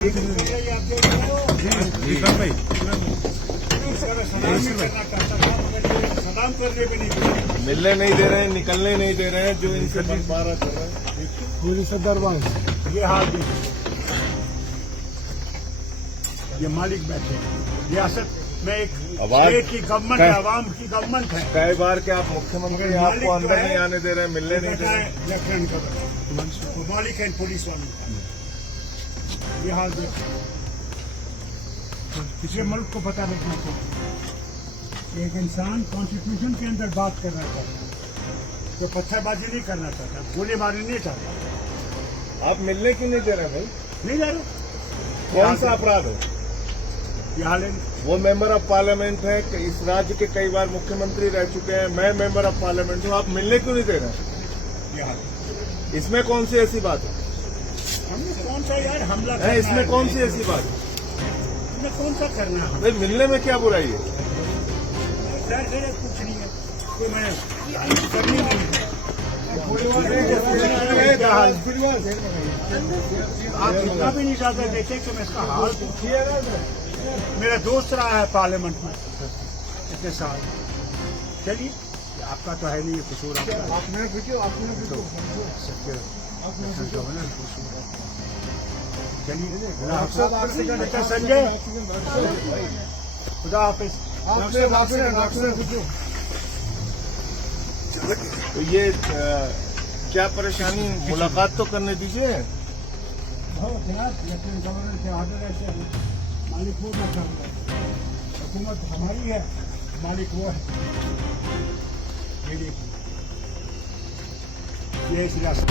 मिलने नहीं दे रहे हैं, निकलने नहीं दे रहे हैं, जो इनसे बंटवारा कर रहे हैं। पूरी सदरबाज ये हाल भी ये मालिक बैठे रियासत में एक स्टेट की गवर्नमेंट है, आवाम की गवर्नमेंट है। कई बार के आप मुख्यमंत्री आपको अंदर नहीं आने दे रहे हैं, मिलने नहीं दे रहे हैं। लेफ्टिनेंट गवर्नर वो मालिक है पुलिस वालों का। ये हाल देखो, पिछले मुल्क को पता रखना चाहिए। एक इंसान कॉन्स्टिट्यूशन के अंदर बात करना चाहता है, तो पत्थरबाजी नहीं करना चाहता, गोलीबारी नहीं चाहता। आप मिलने क्यों नहीं दे रहे भाई? नहीं जा रहे। कौन सा अपराध है? ये हाल है। वो मेंबर ऑफ पार्लियामेंट है, इस राज्य के कई बार मुख्यमंत्री रह चुके हैं, मैं मेंबर ऑफ पार्लियामेंट हूँ, आप मिलने क्यों नहीं दे रहे हैं? ये हाल इसमें कौन सी ऐसी बात है? हमने कौन सा यार हमला है इसमें कौन सी ऐसी बात है? हमने कौन सा करना है? भाई मिलने में क्या बुराई है? खैर कुछ नहीं है, तो मैं करनी नहीं है। आप इतना भी नहीं चाहते देखे कि मैं इसका हाल मेरा दोस्त रहा है पार्लियामेंट में इतने साल। चलिए आपका तो है नहीं ये कसूर, चलिए संजय खुदा हाफिज। तो ये क्या परेशानी, मुलाकात तो करने दीजिए। जनाब लेफ्टिनेंट गवर्नर के ऑर्डर ऐसे हैं, मालिक वो बैठा हुआ है, हुकूमत हमारी है, मालिक वो है। ये देखिए ये इस रियासत